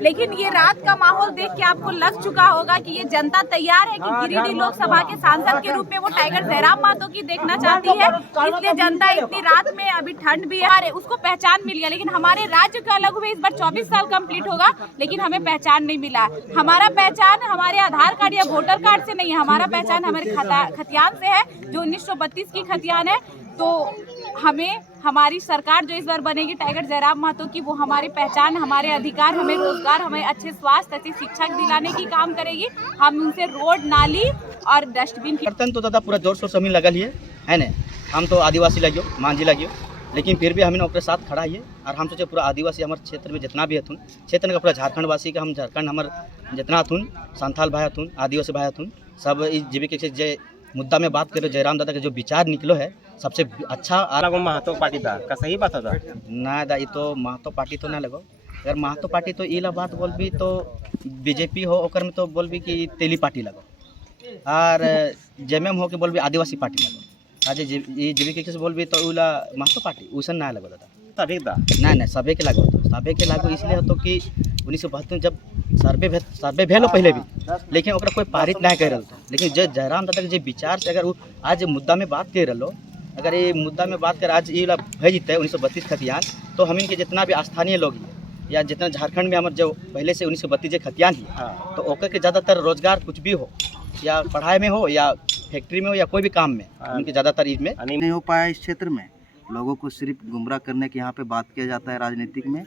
लेकिन ये रात का माहौल देख के आपको लग चुका होगा कि ये जनता तैयार है कि गिरिडीह लोकसभा के सांसद के रूप में वो टाइगर जयराम महतो की देखना चाहती है। इसलिए जनता इतनी रात में, अभी ठंड भी है, उसको पहचान मिल गया। लेकिन हमारे राज्य का अलग हुए इस बार 24 साल कंप्लीट होगा, लेकिन हमें पहचान नहीं मिला। हमारा पहचान हमारे आधार कार्ड या वोटर कार्ड से नहीं है, हमारा पहचान हमारे खतियान से है, जो 1932 की खतियान है। तो हमें हमारी सरकार जो इस बार बनेगी टाइगर जयराम महतो की, वो हमारी पहचान, हमारे अधिकार, हमें रोजगार, हमें अच्छे स्वास्थ्य, अच्छी शिक्षा दिलाने की काम करेगी। हम उनसे रोड, नाली और डस्टबिन की बर्तन तो दादा पूरा जोर शोर से लगल है ना। हम तो आदिवासी लगियो, मांझी लगियो, लेकिन फिर भी हमें ओकरे साथ खड़ा है। और हम सोचे पूरा आदिवासी हमारे क्षेत्र में जितना भी हथुन, क्षेत्र का पूरा झारखंड वासी का, हम झारखंड हमारे जितना हथुन, संथाल भाई हथुन, आदिवासी भाई हथुन, सब इस जीविका के जे मुद्दा में बात करो, जयराम दादा के जो विचार निकलो है सबसे अच्छा। महतो पार्टी था का सही बात था ना दा, ये तो महतो पार्टी तो ना लगो। अगर महतो पार्टी तो इला बात बोलबी तो बीजेपी हो, ओकर में तो बोलबी कि तेली पार्टी लगो, और जेएमएम हो के बोलबी आदिवासी पार्टी लगो। आज ये जीविका से बोलबी तो उला महतो पार्टी उसन ना लगो दादा। ना सभे के लागू, सभे के लागू इसलिए हो तो कि 1972 जब सर्वे भेलो पहले भी, लेकिन ओकरा कोई पारित नहीं कर रहा था। लेकिन जो जयराम दादा के जो विचार से अगर वो आज मुद्दा में बात कर रहा, अगर ये मुद्दा में बात कर आज ये भेजते 1932 खतियान, तो हम इनके जितना भी स्थानीय लोग हैं या जितना झारखंड में हमारे जो पहले से 1932 खतियान है, तो ओकर के ज़्यादातर रोजगार कुछ भी हो, या पढ़ाई में हो या फैक्ट्री में हो या कोई भी काम में, उनके ज़्यादातर इसमें नहीं हो पाया। इस क्षेत्र में लोगों को सिर्फ गुमराह करने के यहाँ पे बात किया जाता है राजनीतिक में।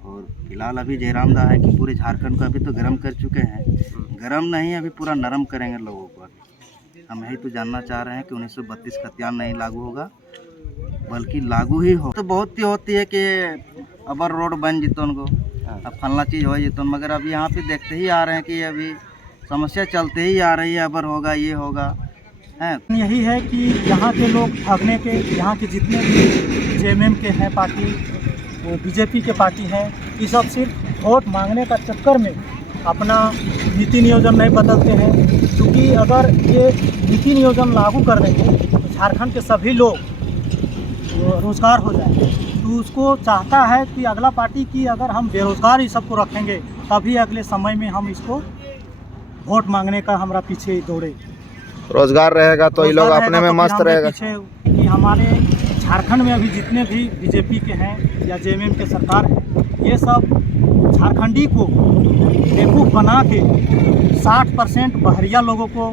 और फिलहाल अभी जयराम दा है कि पूरे झारखंड को अभी तो गर्म कर चुके हैं, गर्म नहीं अभी पूरा नरम करेंगे लोगों को। अभी हम यही तो जानना चाह रहे हैं कि 1932 खतियान नहीं लागू होगा, बल्कि लागू ही हो तो बहुत ही होती है कि अबर रोड बन जितो उनको, अब फलना चीज़ हो जितो, मगर अभी यहाँ पे देखते ही आ रहे हैं कि अभी समस्या चलते ही आ रही है, अबर होगा ये होगा है। यही है कि यहाँ के लोग भागने के, यहाँ के जितने भी जेएमएम के हैं पार्टी, वो बीजेपी के पार्टी हैं, ये सब सिर्फ वोट मांगने का चक्कर में अपना नीति नियोजन नहीं बदलते हैं। क्योंकि अगर ये नीति नियोजन लागू कर देंगे तो झारखंड के सभी लोग रोजगार हो जाए। तो उसको चाहता है कि अगला पार्टी की अगर हम बेरोजगार ही सबको रखेंगे, तभी अगले समय में हम इसको वोट मांगने का हमारा पीछे दौड़े। रोजगार रहेगा तो ये लोग अपने में मस्त रहेगा। कि हमारे झारखंड में अभी जितने भी बीजेपी के हैं या जेएमएम के सरकार है, ये सब झारखंडी को बेवकूफ़ बना के 60% बहरिया लोगों को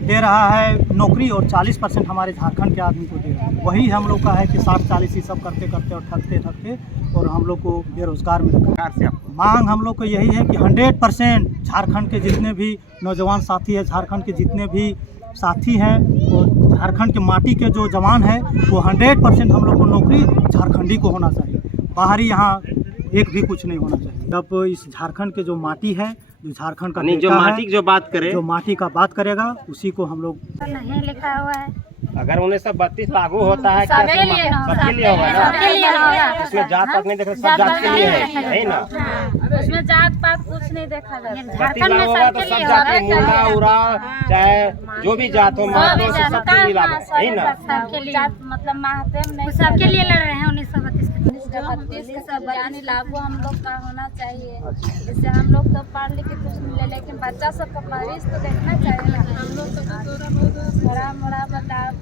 दे रहा है नौकरी और 40% हमारे झारखंड के आदमी को दे रहा है। वही हम लोग का है कि 60-40 ही सब करते करते और थकते और हम लोग को बेरोजगार में रखा। मांग हम लोग को यही है कि 100% झारखंड के जितने भी नौजवान साथी हैं, झारखंड के जितने भी साथी हैं और झारखंड के माटी के जो जवान हैं, वो 100% हम लोग को नौकरी झारखंडी को होना चाहिए। बाहरी यहाँ एक भी कुछ नहीं होना चाहिए। अब इस झारखंड के जो माटी है, जो झारखंड का जो माटी की जो बात करे, जो माटी का बात करेगा उसी को हम लोग नहीं लिखा हुआ है। अगर 1932 लागू होता है सबके लिए होगा ना, इसमें जात पात नहीं देखा, सब जात के लिए है ना। उसमें जात पात कुछ नहीं देखा जाता। झारखंड में होगा तो सब जात के मुंडा उरा चाहे जो भी जात हो, महतो से सबके लिए लागू है ना। सबके लिए मतलब महते नहीं, सबके लिए लड़ रहे हैं 1932 का सब यानी लागू हम लोग का होना चाहिए। जिससे हम लोग तो पढ़ लिख के कुछ मिले, लेकिन बच्चा सबका भविष्य तो देखना चाहिए ना। हम लोग तो थोड़ा मोड़ा बदलाव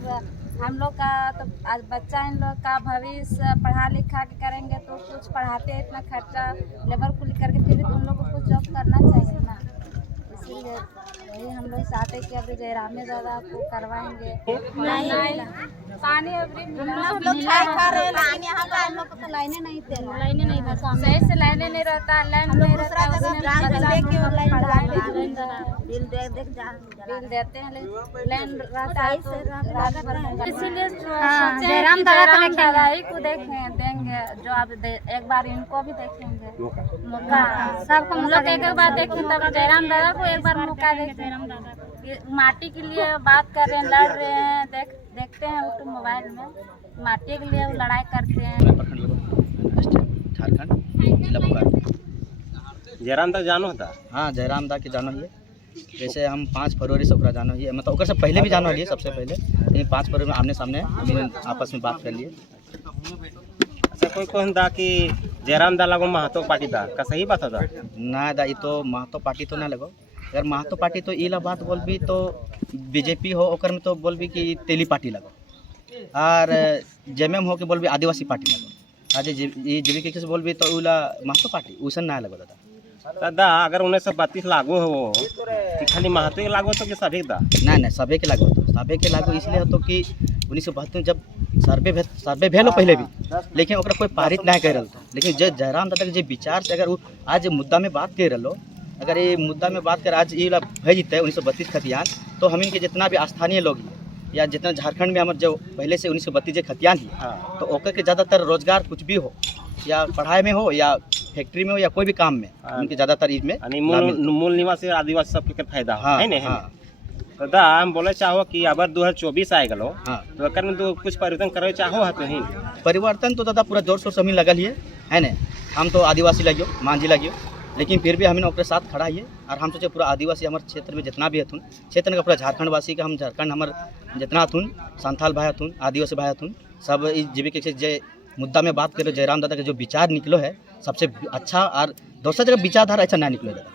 हम लोग का, तो आज बच्चा इन लोग का भविष्य पढ़ा लिखा के करेंगे तो कुछ पढ़ाते हैं, इतना खर्चा लेबर कुल करके, फिर भी तुम लोग को कुछ जॉब करना चाहिए ना। इसीलिए वही हम लोग चाहते कि अभी जयराम दादा को करवाएंगे। नहीं पानी अभी हम लोग खा रहे हैं, लेकिन यहाँ का हम लोग को लाइनें नहीं थे, सही से लाइनें नहीं रहता, लाइन नहीं रहता, बिल देते हैं लाइन रहता है, इसीलिए जयराम दादा ही को देंगे जो आप एक बार इनको भी देखेंगे मौका, सबको हम लोग एक बार देखें, तब जयराम दादा को एक बार मौका देखें। माटी के लिए बात कर रहे हैं, लड़ रहे हैं, देखते हैं यूट्यूब मोबाइल में, माटी के लिए वो लड़ाई करते हैं। झारखंड जिला बोकारो। जयराम दा जानो था? हाँ, जयराम दा के जानो है। जैसे हम 5 फरवरी से ओकरा जानो है, मतलब ओकर से पहले भी जानो है, सबसे पहले, लेकिन 5 फरवरी में आमने सामने हम आपस में बात कर लिए। अच्छा, कोई कहता कि जयराम दा लागो महतो पार्टी दा का सही बात होता ना दा ये तो महतो पार्टी तो ना लगो। अगर महतो पार्टी तो इला बात बोलबी तो बीजेपी हो ओकर में तो बोलबी कि तेली पार्टी लगो और जेएमएम हो के बोलबी आदिवासी पार्टी लगो। आज ये जीविका से बोलबी तो उला महतो पार्टी उसन ना लगो दादा। दादा अगर 1932 लागू हो कि खाली महतो के लागू तो कि सभी दा ना सभे के लागू तो सभे के लागू इसलिए होतो कि 1972 जब सर्वे भेलो पहले भी, लेकिन ओकरा कोई पारित नहीं कर रहा। लेकिन जो जयराम दादा के जो विचार से अगर वो आज मुद्दा में बात कर रहा, अगर ये मुद्दा में बात कर आज ये भय जीते 1932 खतियान, तो हम इनके जितना भी स्थानीय लोग या जितना झारखंड में हमारे जो पहले से 1932 खतियान ही, तो ओकर के ज़्यादातर रोजगार कुछ भी हो या पढ़ाई में हो या फैक्ट्री में हो या कोई भी काम में उनके ज़्यादातर इसमें मूल निवासी आदिवासी सबके फायदा है नहीं। हाँ। तो दा हम बोले चाहो कि अगर 2024 आए गलो हाँ। तो अकर में तो कुछ परिवर्तन करे चाहो है तो ही परिवर्तन तो दादा पूरा जोर शोर से हमें लगल है ना। हम तो आदिवासी लगियो मांझी लगियो, लेकिन फिर भी हमें ओकरे साथ खड़ा है और हम सोचे पूरा आदिवासी हमारे क्षेत्र में जितना भी हथुन क्षेत्र का पूरा झारखंड वासी का हम झारखंड हमारे जितना हथुन संथाल भाई हथुन आदिवासी भाई हथुन सब इस जीविका से जो मुद्दा में बात करो जयराम दादा का जो विचार निकलो है सबसे अच्छा और दूसरा जगह विचारधारा अच्छा ना निकलो दादा।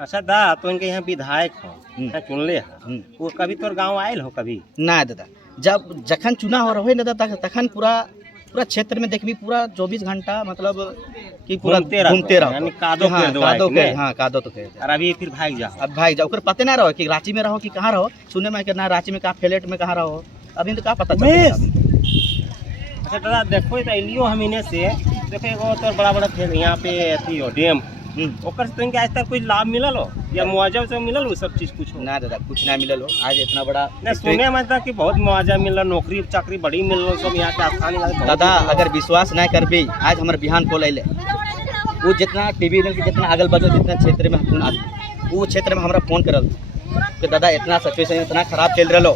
अच्छा दा तो इनके यहाँ विधायक हो चुनले है वो कभी तोर गाँव आयल हो कभी ना दादा। जब जखन चुनाव हो रहे दादा तखन पूरा क्षेत्र में देखबी पूरा 24 घंटा मतलब कि पूरा घूमते रहो यानी कादो के हाँ कादो तो कह और अभी फिर भाग जाओ। अब भाग जाओ ओकर पते ना रहो कि रांची में रहो कि कहाँ रहो, सुनने में कितना रांची में कहाँ फ्लैट में कहाँ रहो अभी तो कहाँ पता चल। अच्छा दादा देखो तो लियो हम इन्हें से देखो एगो तो बड़ा बड़ा यहाँ पे अथी हो डैम ओकर से तो आज तक कुछ लाभ मिलल हो या मुआवजा से मिलल हो सब चीज कुछ हो ना दादा कुछ ना मिलल हो। आज इतना बड़ा नहीं सुने में था कि बहुत मुआवजा मिलल नौकरी चाकरी बड़ी मिलल सब यहाँ के स्थानीय दादा अगर विश्वास नहीं करबी आज हमारे बिहान पोल अले वो जितना टीवी के जितना अगल बगल जितना क्षेत्र में हम आदमी वो क्षेत्र में हमारा फोन करल कि दादा इतना सिचुएशन इतना खराब चल रहा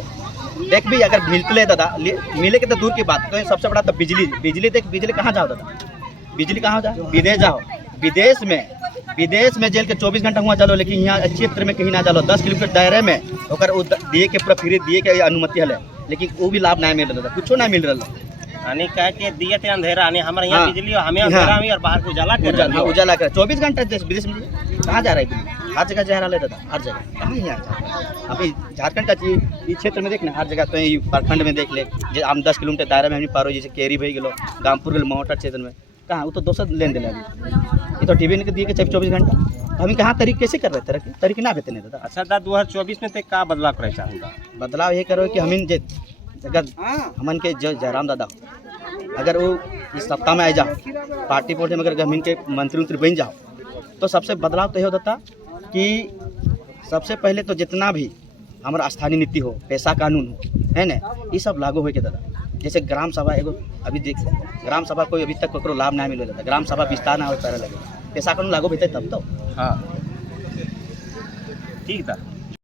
देख भी अगर मिलते दादा मिले के तो दूर की बात तो सबसे बड़ा तो बिजली देख बिजली कहाँ जाओ दादा बिजली कहाँ जाओ विदेश जाओ विदेश में जेल के 24 घंटा हुआ चलो लेकिन यहाँ क्षेत्र में कहीं ना चलो 10 किलोमीटर दायरे में होकर दिए के पूरा फ्री दिए के अनुमति है लेकिन वो भी लाभ नहीं मिल रहा कुछ ना मिल रहा यानी कह के दिए थे अंधेरा नहीं हमारे यहाँ बिजली हमें अंधेरा में और बाहर को उजाला कर 24 घंटा देश विदेश में कहाँ जा रहा है हर जगह जा रहा है दादा हर जगह कहाँ यहाँ अभी झारखंड का इस क्षेत्र में देख ना हर जगह तो प्रखंड में देख ले हम 10 किलोमीटर दायरा में हम पारो जैसे केरी भई गलो गामपुर गलो मोहटा क्षेत्र में कहाँ वो तो दोसर लेन देने अभी ये तो टीवी ने दिए के 24 घंटा हम कहाँ तरीके कैसे कर रहे थे तरीके ना बेहतर नहीं दादा। अच्छा दादा 2024 में तो क्या बदलाव करे चाहूँगा बदलाव ये करो कि हम अगर हमन के जो जयराम दादा अगर वो इस सप्ताह में आ जाओ पार्टी पोर्टी में अगर हम इनके मंत्री बन जाओ तो सबसे बदलाव तो ये होता कि सबसे पहले तो जितना भी हमारा स्थानीय नीति हो पैसा कानून हो है ना ये सब लागू हो के दादा। जैसे ग्राम सभा एगो अभी देख ग्राम सभा कोई अभी तक कोई लाभ नहीं मिले दादा ग्राम सभा विस्तार ना हो पा लगे पैसा कानून लागू होते तब तो हाँ ठीक था।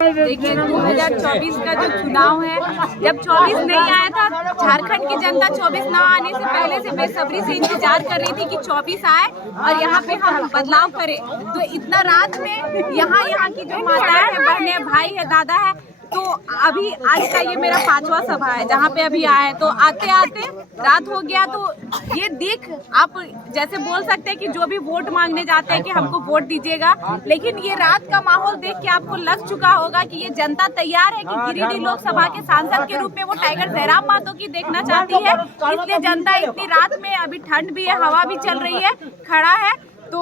देखिए 2024 का जो चुनाव है जब 24 नहीं आया था झारखंड की जनता 24 ना आने से पहले से बेसब्री से इंतजार कर रही थी कि 24 आए और यहाँ पे हम बदलाव करें। तो इतना रात में यहाँ की जो माताएं हैं बहनें भाई है दादा है तो अभी आज का ये मेरा 5वां सभा है जहाँ पे अभी आए तो आते आते रात हो गया। तो ये देख आप जैसे बोल सकते हैं कि जो भी वोट मांगने जाते हैं कि हमको वोट दीजिएगा, लेकिन ये रात का माहौल देख के आपको लग चुका होगा कि ये जनता तैयार है कि गिरिडीह लोकसभा के सांसद के रूप में वो टाइगर जयराम मातो की देखना चाहती है। इसलिए जनता इतनी रात में अभी ठंड भी है हवा भी चल रही है खड़ा है तो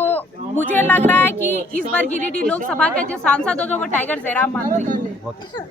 मुझे लग रहा है कि इस बार गिरिडीह लोकसभा के जो सांसद होगा वो टाइगर जयराम मातो।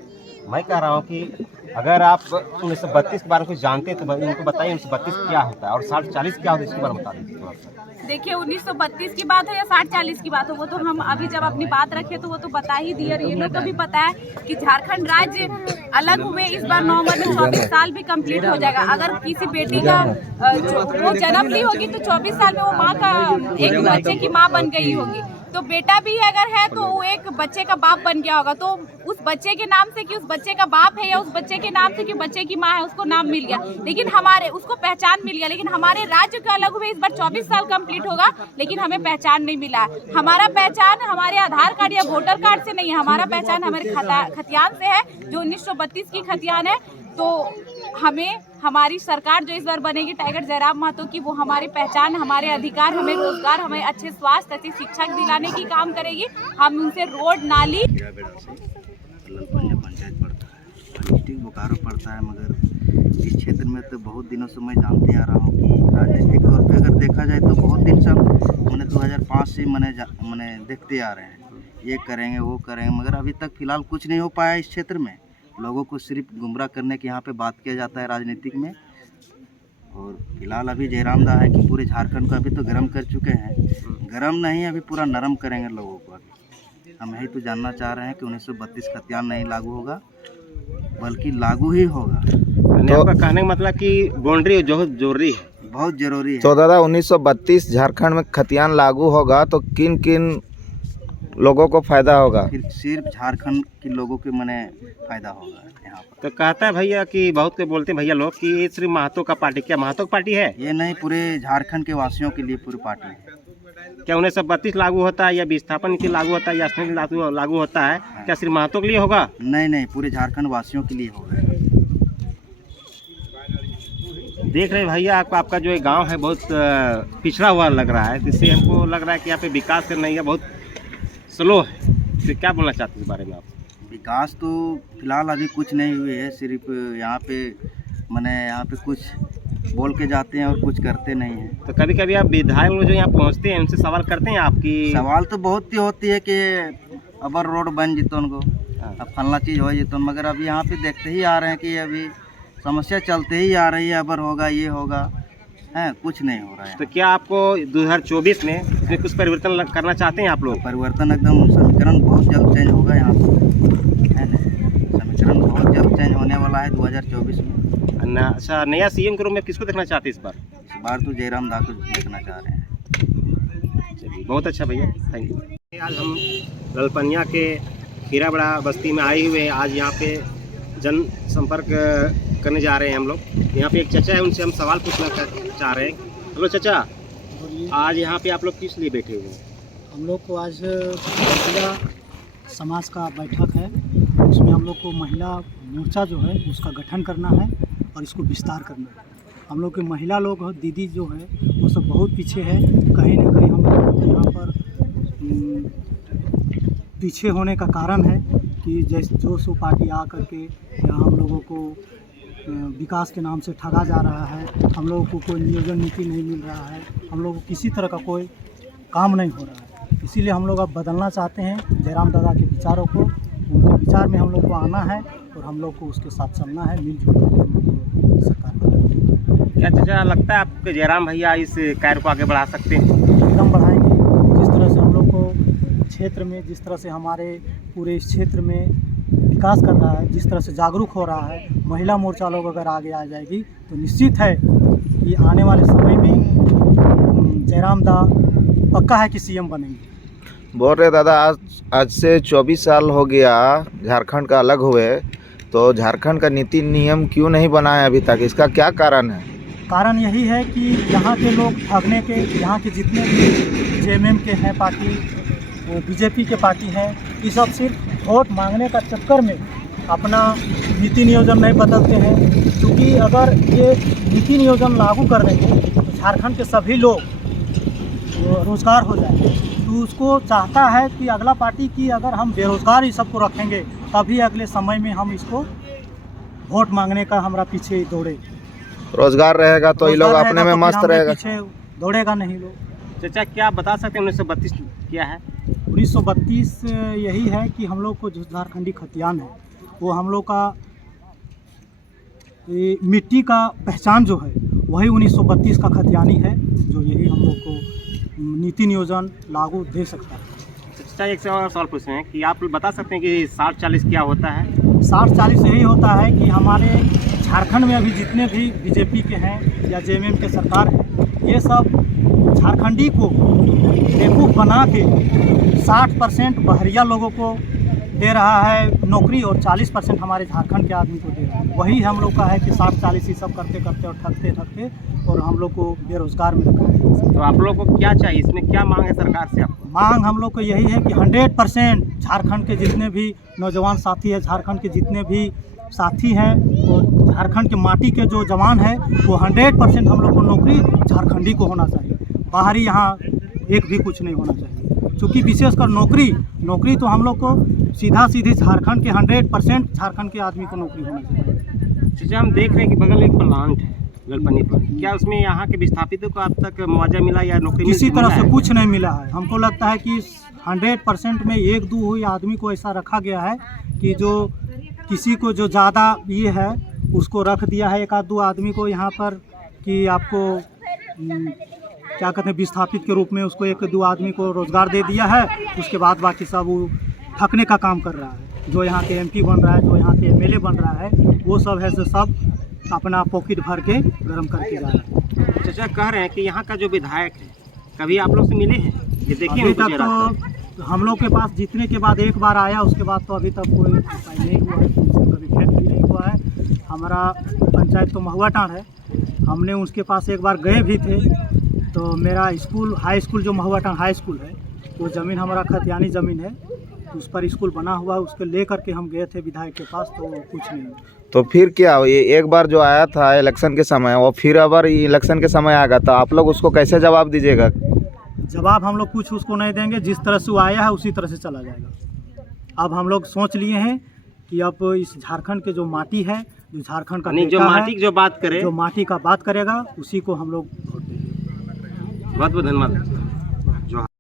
मैं कह रहा हूँ कि अगर आप 1932 के बारे में कुछ जानते हैं तो उनको बताइए 1932 क्या होता है और 60-40 क्या होता है इसके बारे में बता दीजिए। देखिए 1932 की बात हो या 60-40 की बात हो वो तो हम अभी जब अपनी बात रखे तो वो तो बता ही दिए और ये लोग को भी पता है कि झारखंड राज्य अलग हुए इस बार नवंबर में 24 साल भी कंप्लीट हो जाएगा। अगर किसी बेटी का वो जन्म ली होगी तो 24 साल में वो माँ का एक बच्चे की माँ बन गई होगी। तो बेटा भी अगर है तो वो एक बच्चे का बाप बन गया होगा। तो उस बच्चे के नाम से कि उस बच्चे का बाप है या उस बच्चे के नाम से कि बच्चे की माँ है उसको नाम मिल गया, लेकिन हमारे उसको पहचान मिल गया। लेकिन हमारे राज्य का अलग हुए इस बार 24 साल कंप्लीट होगा लेकिन हमें पहचान नहीं मिला। हमारा पहचान हमारे आधार कार्ड या वोटर कार्ड से नहीं है, हमारा पहचान हमारे खतियान से है जो 1932 की खतियान है। तो हमें हमारी सरकार जो इस बार बनेगी टाइगर जयराम महतो की, वो हमारी पहचान, हमारे अधिकार, हमें रोजगार, हमें अच्छे स्वास्थ्य, अच्छी शिक्षा दिलाने की काम करेगी। हम उनसे रोड, नाली, ललपनिया पंचायत पड़ता है, डिस्ट्रिक्ट बोकारो पड़ता है। मगर इस क्षेत्र में तो बहुत दिनों से मैं जानते आ रहा हूँ कि राजनीतिक तौर पे अगर देखा जाए तो बहुत दिन से मैंने 2005 से मैंने देखते आ रहे हैं, ये करेंगे वो करेंगे, मगर अभी तक फिलहाल कुछ नहीं हो पाया इस क्षेत्र में। लोगों को सिर्फ गुमराह करने के यहाँ पे बात किया जाता है राजनीतिक में। और फिलहाल अभी जयराम दा है कि पूरे झारखंड को अभी तो गर्म कर चुके हैं, गर्म नहीं अभी पूरा नरम करेंगे लोगों को। अभी हम यही तो जानना चाह रहे हैं कि 1932 खतियान नहीं लागू होगा, बल्कि लागू ही होगा। तो आपका कहने का मतलब कि बाउंड्री बहुत जरूरी है, बहुत जरूरी है। तो दादा 1932 झारखंड में खतियान लागू होगा तो किन किन लोगों को फायदा होगा? फिर सिर्फ झारखंड के लोगों के मने फायदा होगा यहाँ पर। तो कहता है भैया कि बहुत को बोलते हैं भैया लोग कि ये सिर्फ महतो का पार्टी, क्या महतो का पार्टी है? ये नहीं, पूरे झारखंड के वासियों के लिए पूरी पार्टी है। क्या 1932 लागू होता है या विस्थापन के लागू होता है या असली लागू होता है? क्या सिर्फ महतो के लिए होगा? नहीं नहीं, पूरे झारखंड वासियों के लिए होगा। देख रहे भैया आपका जो गांव है बहुत पिछड़ा हुआ लग रहा है, जिससे हमको लग रहा है कि यहाँ पे विकास करना है बहुत स्लो है। तो क्या बोलना चाहते हैं इस बारे में आप? विकास तो फिलहाल अभी कुछ नहीं हुए है, सिर्फ यहाँ पे यहाँ पे कुछ बोल के जाते हैं और कुछ करते नहीं हैं। तो कभी कभी आप विधायक लोग जो यहाँ पहुँचते हैं उनसे सवाल करते हैं आपकी? सवाल तो बहुत ही होती है कि अबर रोड बन जितो उनको, अब फलना चीज़ हो जितो, मगर अभी यहाँ पे देखते ही आ रहे हैं कि अभी समस्या चलते ही आ रही है, अबर होगा ये होगा, है कुछ नहीं हो रहा है। तो क्या आपको 2024 में इसमें कुछ परिवर्तन करना चाहते हैं आप लोग? परिवर्तन एकदम, समीकरण बहुत जल्द चेंज होगा यहाँ पे, है ना? समीकरण बहुत जल्द चेंज होने वाला है 2024 में। अच्छा, नया सीएम के रूप में किसको देखना चाहते हैं इस बार? इस बार तो जयराम दा को देखना चाह रहे हैं। चलिए बहुत अच्छा भैया, थैंक यू। आज हम ललपनिया के खीराबड़ा बस्ती में आए हुए हैं। आज यहाँ पे जन संपर्क करने जा रहे हैं हम लोग। यहाँ पे एक चाचा है, उनसे हम सवाल पूछना चाह रहे हैं। हेलो चाचा, आज यहाँ पे आप लोग किस लिए बैठे हुए हैं? हम लोग को आज महिला समाज का बैठक है, उसमें हम लोग को महिला मोर्चा जो है उसका गठन करना है और इसको विस्तार करना है। हम लोग के महिला लोग दीदी जो है वो सब बहुत पीछे है, कहीं ना कहीं हम लोग यहाँ पर पीछे होने का कारण है कि जैसे जो सो पार्टी आ करके यहाँ हम लोगों को विकास के नाम से ठगा जा रहा है, हम लोगों को कोई नियोजन नीति नहीं मिल रहा है, हम लोगों को किसी तरह का कोई काम नहीं हो रहा है। इसीलिए हम लोग अब बदलना चाहते हैं जयराम दादा के विचारों को, उनके विचार में हम लोग को आना है और हम लोग को उसके साथ चलना है, मिलजुल कर सरकार बनाना। क्या चाचा लगता है आपको जयराम भैया इस कार्य को आगे बढ़ा सकते हैं? एकदम बढ़ाएंगे। जिस तरह से हम लोग को क्षेत्र में, जिस तरह से हमारे पूरे इस क्षेत्र में विकास कर रहा है, जिस तरह से जागरूक हो रहा है, महिला मोर्चा लोग अगर आगे आ जाएगी तो निश्चित है कि आने वाले समय में जयराम दा पक्का है कि सीएम बनेंगे। बोल रहे दादा आज से 24 साल हो गया झारखंड का अलग हुए, तो झारखंड का नीति नियम क्यों नहीं बनाया अभी तक? इसका क्या कारण है? कारण यही है कि यहाँ के लोग ठगने के, यहाँ के जितने भी जेएमएम के हैं पार्टी, वो बीजेपी के पार्टी हैं, ये सब सिर्फ वोट मांगने का चक्कर में अपना नीति नियोजन नहीं बदलते हैं। क्योंकि अगर ये नीति नियोजन लागू कर देंगे तो झारखंड के सभी लोग रोजगार हो जाएंगे। तो उसको चाहता है कि अगला पार्टी की अगर हम बेरोजगार ही सबको रखेंगे तभी अगले समय में हम इसको वोट मांगने का हमारा पीछे दौड़े। रोजगार रहेगा तो ये लोग अपने में मस्त रहेगा, पीछे दौड़ेगा नहीं लोग। चाचा क्या आप बता सकते हैं 1932 क्या है? 1932 यही है कि हम लोग को जो झारखंडी खतियान है वो हम लोग का मिट्टी का पहचान जो है वही 1932 का खतियानी है, जो यही हम लोग को नीति नियोजन लागू दे सकता है। चाचा एक और सवाल पूछ रहे हैं कि आप बता सकते हैं कि 60-40 क्या होता है? 60-40 यही होता है कि हमारे झारखंड में अभी जितने भी बीजेपी के हैं या जेएमएम के सरकार है, ये सब झारखंडी को बेवकूफ़ बना के 60% बहरिया लोगों को दे रहा है नौकरी और 40% हमारे झारखंड के आदमी को दे रहा है। वही हम लोग का है कि 60-40 ही सब करते करते और ठगते और हम लोग को बेरोजगार में रखा है। तो आप लोग को क्या चाहिए, इसमें क्या मांग है सरकार से आपको? मांग हम लोग को यही है कि 100% झारखंड के जितने भी नौजवान साथी हैं, झारखंड के जितने भी साथी हैं और झारखंड के माटी के जो जवान है वो 100% हम लोग को नौकरी झारखंडी को होना चाहिए, बाहरी यहाँ एक भी कुछ नहीं होना चाहिए। क्योंकि विशेषकर नौकरी तो हम लोग को सीधी झारखंड के 100% झारखंड के आदमी को नौकरी होना चाहिए। चाचा हम देख रहे हैं कि बगल में एक प्लांट है ललपनी पर, क्या उसमें यहाँ के विस्थापितों को अब तक मुआवजा मिला या नौकरी किसी मिला तरह है? से कुछ नहीं मिला है। हमको लगता है कि 100% में 1-2 हुई आदमी को ऐसा रखा गया है कि जो किसी को जो ज़्यादा ये है उसको रख दिया है, 1-2 आदमी को यहाँ पर कि आपको क्या कहते हैं विस्थापित के रूप में उसको 1-2 आदमी को रोज़गार दे दिया है। उसके बाद बाकी सब वो ठगने का काम कर रहा है। जो यहाँ के MP बन रहा है, जो यहाँ के MLA बन रहा है, वो सब है सब अपना पॉकेट भर के गर्म करके जा रहा है। चाचा कह रहे हैं कि यहाँ का जो विधायक है कभी आप लोग से मिले हैं? ये देखिए अभी तक तो हम लोग के पास जीतने के बाद एक बार आया, उसके बाद तो अभी तक कोई उपाय नहीं हुआ है, कभी भेंट भी नहीं हुआ है। हमारा पंचायत तो महुआटांड है, हमने उसके पास एक बार गए भी थे। तो मेरा स्कूल हाई स्कूल जो महुआटांड हाई स्कूल है वो ज़मीन हमारा खतियानी ज़मीन है, उस पर स्कूल बना हुआ है, उसके ले करके हम गए थे विधायक के पास, तो कुछ नहीं। तो फिर क्या ये एक बार जो आया था इलेक्शन के समय वो फिर अगर इलेक्शन के समय आएगा तो आप लोग उसको कैसे जवाब दीजिएगा? जवाब हम लोग कुछ उसको नहीं देंगे, जिस तरह से वो आया है उसी तरह से चला जाएगा। अब हम लोग सोच लिए हैं कि अब इस झारखंड के जो माटी है, जो झारखंड का जो माटी की जो बात करे, जो माटी का बात करेगा उसी को हम लोग वोट देंगे। बहुत बहुत धन्यवाद।